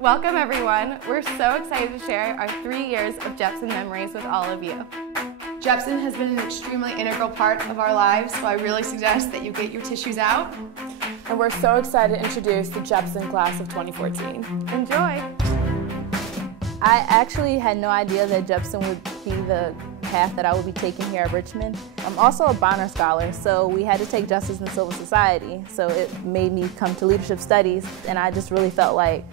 Welcome everyone. We're so excited to share our 3 years of Jepson memories with all of you. Jepson has been an extremely integral part of our lives, so I really suggest that you get your tissues out. And we're so excited to introduce the Jepson Class of 2014. Enjoy! I actually had no idea that Jepson would be the path that I would be taking here at Richmond. I'm also a Bonner Scholar, so we had to take Justice and Civil Society, so it made me come to Leadership Studies, and I just really felt like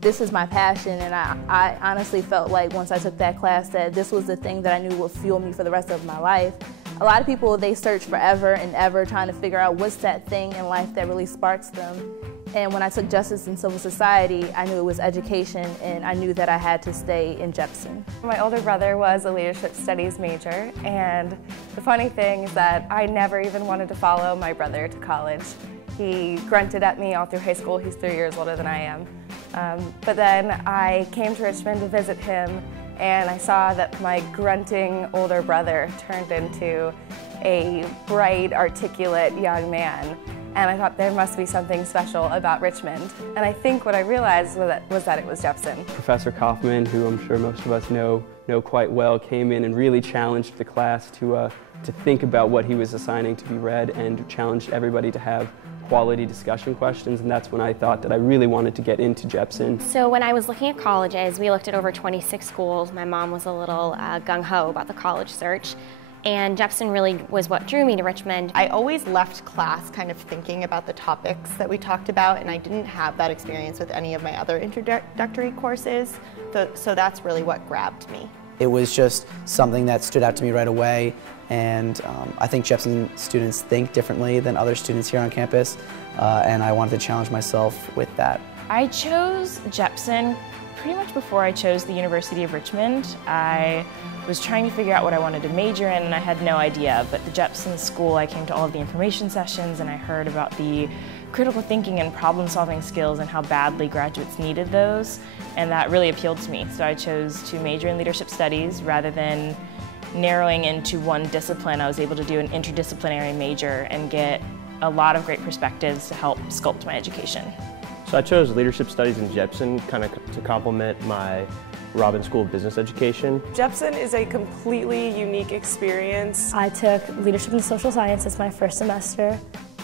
this is my passion, and I honestly felt like once I took that class that this was the thing that I knew would fuel me for the rest of my life. A lot of people, they search forever and ever trying to figure out what's that thing in life that really sparks them. And when I took Justice and Civil Society, I knew it was education, and I knew that I had to stay in Jepson. My older brother was a leadership studies major, and the funny thing is that I never even wanted to follow my brother to college. He grunted at me all through high school. He's 3 years older than I am. But then I came to Richmond to visit him, and I saw that my grunting older brother turned into a bright, articulate young man. And I thought there must be something special about Richmond. And I think what I realized was that it was Jepson. Professor Kaufman, who I'm sure most of us know quite well, came in and really challenged the class to think about what he was assigning to be read, and challenged everybody to have quality discussion questions, and that's when I thought that I really wanted to get into Jepson. So when I was looking at colleges, we looked at over 26 schools. My mom was a little gung-ho about the college search, and Jepson really was what drew me to Richmond. I always left class kind of thinking about the topics that we talked about, and I didn't have that experience with any of my other introductory courses, so that's really what grabbed me. It was just something that stood out to me right away, and I think Jepson students think differently than other students here on campus, and I wanted to challenge myself with that. I chose Jepson pretty much before I chose the University of Richmond. I was trying to figure out what I wanted to major in, and I had no idea, but the Jepson School, I came to all of the information sessions, and I heard about the critical thinking and problem-solving skills and how badly graduates needed those, and that really appealed to me. So I chose to major in leadership studies rather than narrowing into one discipline. I was able to do an interdisciplinary major and get a lot of great perspectives to help sculpt my education. So I chose leadership studies in Jepson kind of to complement my Robin School of Business Education. Jepson is a completely unique experience. I took Leadership and Social Sciences my first semester,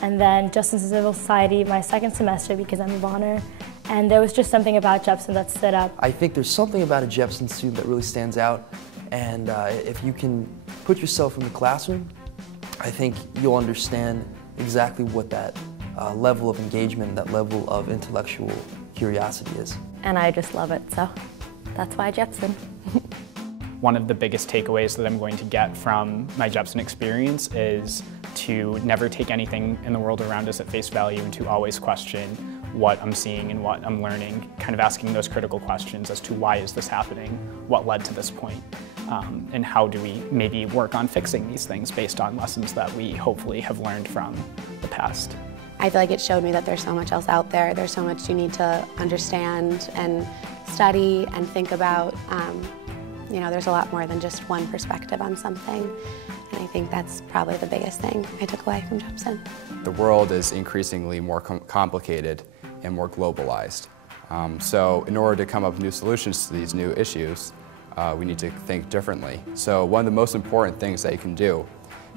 and then Justice and Civil Society my second semester because I'm a Bonner. And there was just something about Jepson that stood up. I think there's something about a Jepson student that really stands out, and if you can put yourself in the classroom, I think you'll understand exactly what that level of engagement, that level of intellectual curiosity is. And I just love it, so that's why Jepson. One of the biggest takeaways that I'm going to get from my Jepson experience is to never take anything in the world around us at face value, and to always question what I'm seeing and what I'm learning, kind of asking those critical questions as to why is this happening, what led to this point, and how do we maybe work on fixing these things based on lessons that we hopefully have learned from the past. I feel like it showed me that there's so much else out there. There's so much you need to understand and study and think about. You know, there's a lot more than just one perspective on something, and I think that's probably the biggest thing I took away from Jepson. The world is increasingly more complicated and more globalized. So in order to come up with new solutions to these new issues, we need to think differently. So one of the most important things that you can do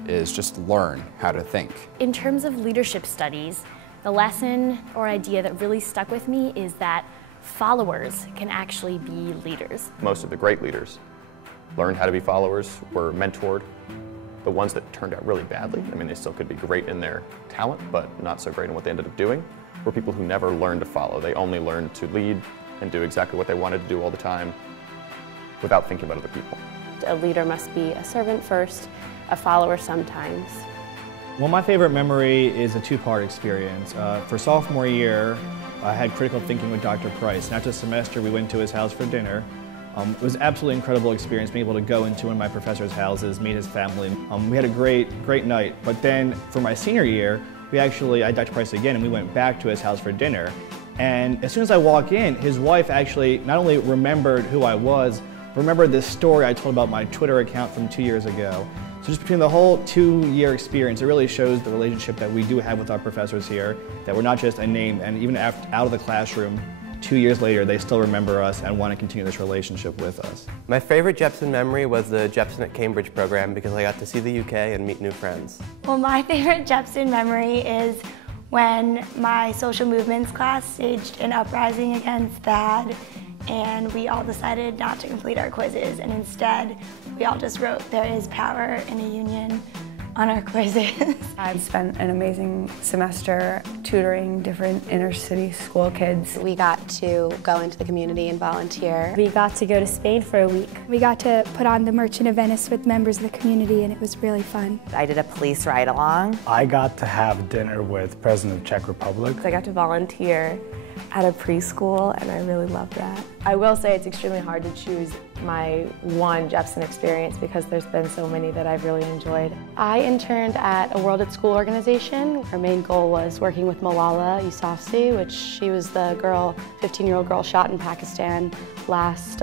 is just learn how to think. In terms of leadership studies, the lesson or idea that really stuck with me is that followers can actually be leaders. Most of the great leaders learned how to be followers, were mentored. The ones that turned out really badly, I mean, they still could be great in their talent, but not so great in what they ended up doing, were people who never learned to follow. They only learned to lead and do exactly what they wanted to do all the time without thinking about other people. A leader must be a servant first, a follower sometimes. Well, my favorite memory is a two-part experience. For sophomore year, I had critical thinking with Dr. Price, and after the semester we went to his house for dinner. It was an absolutely incredible experience being able to go into one of my professor's houses, meet his family. We had a great night, but then for my senior year, I had Dr. Price again, and we went back to his house for dinner. And as soon as I walk in, his wife actually not only remembered who I was, but remembered this story I told about my Twitter account from 2 years ago. So just between the whole 2-year experience, it really shows the relationship that we do have with our professors here, that we're not just a name, and even out of the classroom, 2 years later, they still remember us and want to continue this relationship with us. My favorite Jepson memory was the Jepson at Cambridge program because I got to see the UK and meet new friends. Well, my favorite Jepson memory is when my social movements class staged an uprising against THAAD, and we all decided not to complete our quizzes, and instead we all just wrote "There is power in a union" on our quizzes. I've spent an amazing semester tutoring different inner city school kids. We got to go into the community and volunteer. We got to go to Spain for a week. We got to put on the Merchant of Venice with members of the community, and it was really fun. I did a police ride-along. I got to have dinner with President of Czech Republic. I got to volunteer at a preschool, and I really loved that. I will say it's extremely hard to choose my one Jepson experience because there's been so many that I've really enjoyed. I interned at a World at School organization. Our main goal was working with Malala Yousafzai, which she was the 15-year-old girl shot in Pakistan last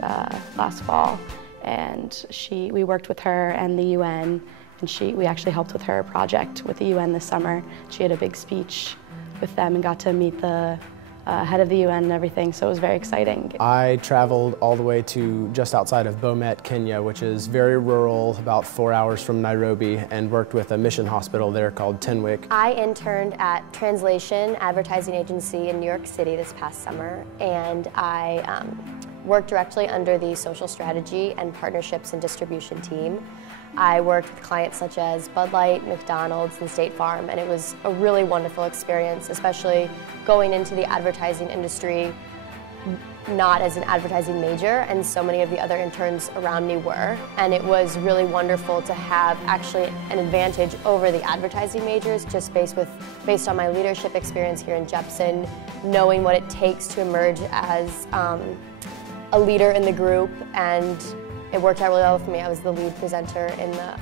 fall. And we worked with her and the UN, and we actually helped with her project with the UN this summer. She had a big speech with them and got to meet the head of the UN and everything, so it was very exciting. I traveled all the way to just outside of Bomet, Kenya, which is very rural, about 4 hours from Nairobi, and worked with a mission hospital there called Tenwick. I interned at Translation Advertising Agency in New York City this past summer, and I worked directly under the social strategy and partnerships and distribution team. I worked with clients such as Bud Light, McDonald's, and State Farm, and it was a really wonderful experience, especially going into the advertising industry not as an advertising major, and so many of the other interns around me were. And it was really wonderful to have actually an advantage over the advertising majors just based on my leadership experience here in Jepson, knowing what it takes to emerge as a leader in the group, and it worked out really well for me. I was the lead presenter in the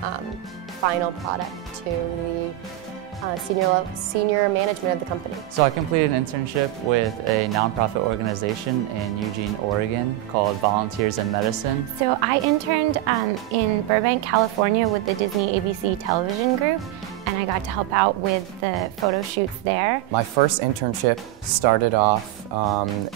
final product to the senior management of the company. So I completed an internship with a nonprofit organization in Eugene, Oregon called Volunteers in Medicine. So I interned in Burbank, California with the Disney ABC television group, and I got to help out with the photo shoots there. My first internship started off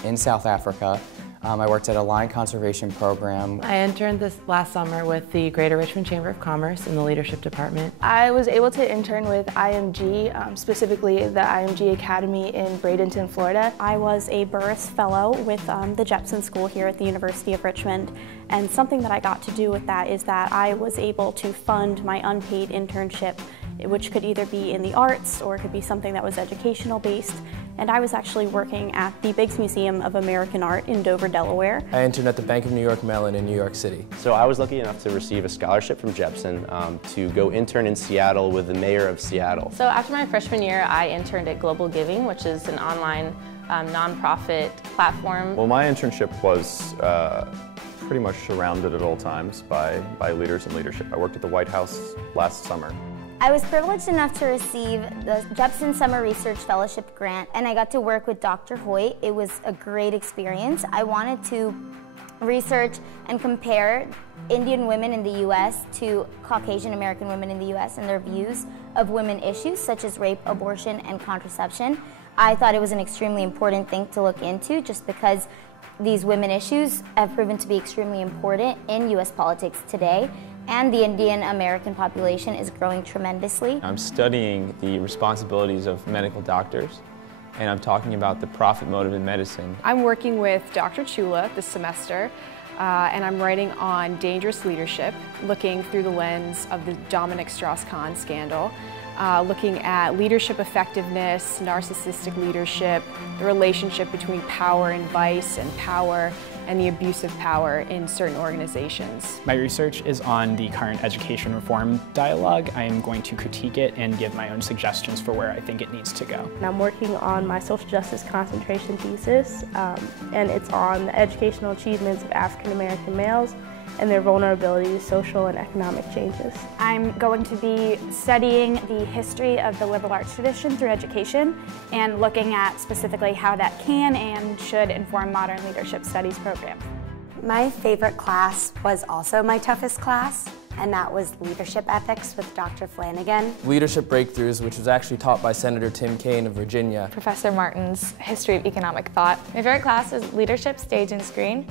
in South Africa. I worked at a lion conservation program. I interned this last summer with the Greater Richmond Chamber of Commerce in the leadership department. I was able to intern with IMG, specifically the IMG Academy in Bradenton, Florida. I was a Burris Fellow with the Jepson School here at the University of Richmond, and something that I got to do with that is that I was able to fund my unpaid internship, which could either be in the arts or it could be something that was educational based. And I was actually working at the Biggs Museum of American Art in Dover, Delaware. I interned at the Bank of New York Mellon in New York City. So I was lucky enough to receive a scholarship from Jepson to go intern in Seattle with the mayor of Seattle. So after my freshman year, I interned at Global Giving, which is an online nonprofit platform. Well, my internship was pretty much surrounded at all times by leaders and leadership. I worked at the White House last summer. I was privileged enough to receive the Jepson Summer Research Fellowship Grant, and I got to work with Dr. Hoyt. It was a great experience. I wanted to research and compare Indian women in the U.S. to Caucasian American women in the U.S. and their views of women issues such as rape, abortion, and contraception. I thought it was an extremely important thing to look into just because these women issues have proven to be extremely important in U.S. politics today. And the Indian American population is growing tremendously. I'm studying the responsibilities of medical doctors, and I'm talking about the profit motive in medicine. I'm working with Dr. Chula this semester, and I'm writing on dangerous leadership, looking through the lens of the Dominic Strauss-Kahn scandal, looking at leadership effectiveness, narcissistic leadership, the relationship between power and vice, and power and the abuse of power in certain organizations. My research is on the current education reform dialogue. I am going to critique it and give my own suggestions for where I think it needs to go. And I'm working on my social justice concentration thesis, and it's on the educational achievements of African American males and their vulnerability to social and economic changes. I'm going to be studying the history of the liberal arts tradition through education and looking at specifically how that can and should inform modern leadership studies programs. My favorite class was also my toughest class. and that was leadership ethics with Dr. Flanagan. Leadership Breakthroughs, which was actually taught by Senator Tim Kaine of Virginia. Professor Martin's History of Economic Thought. My favorite class was Leadership Stage and Screen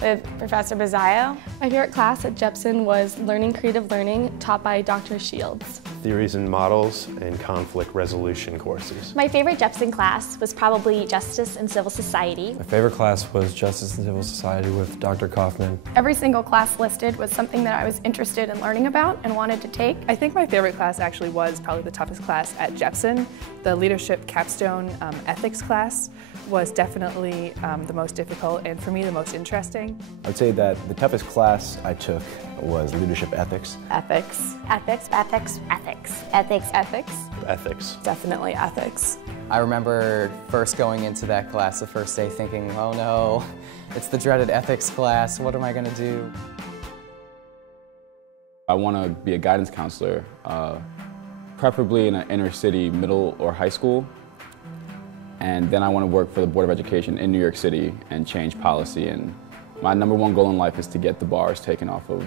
with Professor Bazzaio. My favorite class at Jepson was Learning Creative Learning, taught by Dr. Shields. Theories and Models and Conflict Resolution courses. My favorite Jepson class was probably Justice and Civil Society. My favorite class was Justice and Civil Society with Dr. Kaufman. Every single class listed was something that I was interested in learning about and wanted to take. I think my favorite class actually was probably the toughest class at Jepson. The Leadership Capstone Ethics class was definitely the most difficult and for me the most interesting. I would say that the toughest class I took was Leadership Ethics. Ethics. Ethics. Ethics. Ethics. Ethics. Ethics. Ethics. Definitely ethics. I remember first going into that class the first day thinking, oh no, it's the dreaded ethics class, what am I going to do? I want to be a guidance counselor, preferably in an inner city middle or high school. And then I want to work for the Board of Education in New York City and change policy. And my #1 goal in life is to get the bars taken off of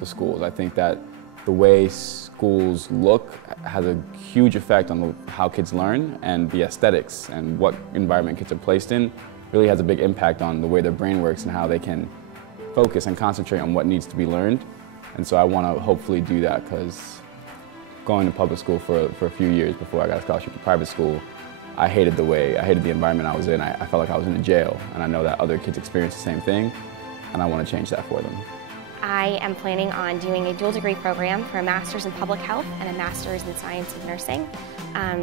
the schools. I think that the way schools look has a huge effect on how kids learn, and the aesthetics and what environment kids are placed in really has a big impact on the way their brain works and how they can focus and concentrate on what needs to be learned. And so I want to hopefully do that, because going to public school for a few years before I got a scholarship to private school, I hated the environment I was in. I felt like I was in a jail, and I know that other kids experience the same thing, and I want to change that for them. I am planning on doing a dual degree program for a master's in public health and a master's in science of nursing.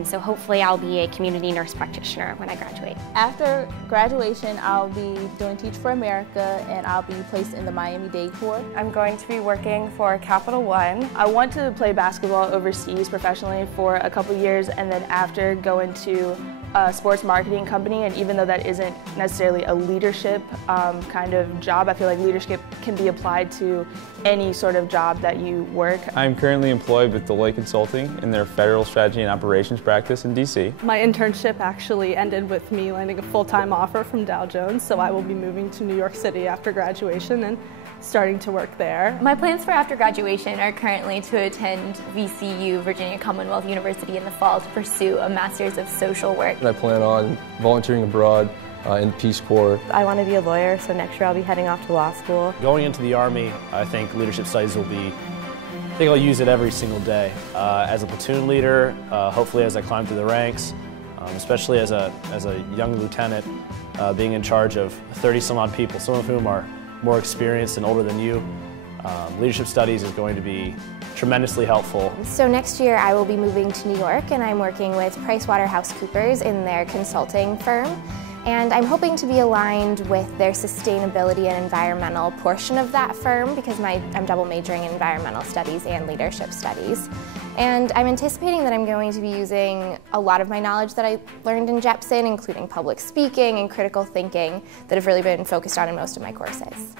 So hopefully I'll be a community nurse practitioner when I graduate. After graduation, I'll be doing Teach for America, and I'll be placed in the Miami-Dade Corps. I'm going to be working for Capital One. I want to play basketball overseas professionally for a couple years, and then after go into a sports marketing company. And even though that isn't necessarily a leadership kind of job, I feel like leadership can be applied to any sort of job that you work. I'm currently employed with Deloitte Consulting in their Federal Strategy and Operations practice in DC. My internship actually ended with me landing a full-time offer from Dow Jones, so I will be moving to New York City after graduation and starting to work there. My plans for after graduation are currently to attend VCU, Virginia Commonwealth University, in the fall to pursue a Master's of Social Work. I plan on volunteering abroad in Peace Corps. I want to be a lawyer, so next year I'll be heading off to law school. Going into the Army, I think leadership studies will be, I think I'll use it every single day. As a platoon leader, hopefully as I climb through the ranks, especially as a young lieutenant, being in charge of 30-some-odd people, some of whom are more experienced and older than you. Leadership studies is going to be tremendously helpful. So next year I will be moving to New York, and I'm working with PricewaterhouseCoopers in their consulting firm. And I'm hoping to be aligned with their sustainability and environmental portion of that firm, because I'm double majoring in environmental studies and leadership studies. And I'm anticipating that I'm going to be using a lot of my knowledge that I learned in Jepson, including public speaking and critical thinking, that have really been focused on in most of my courses.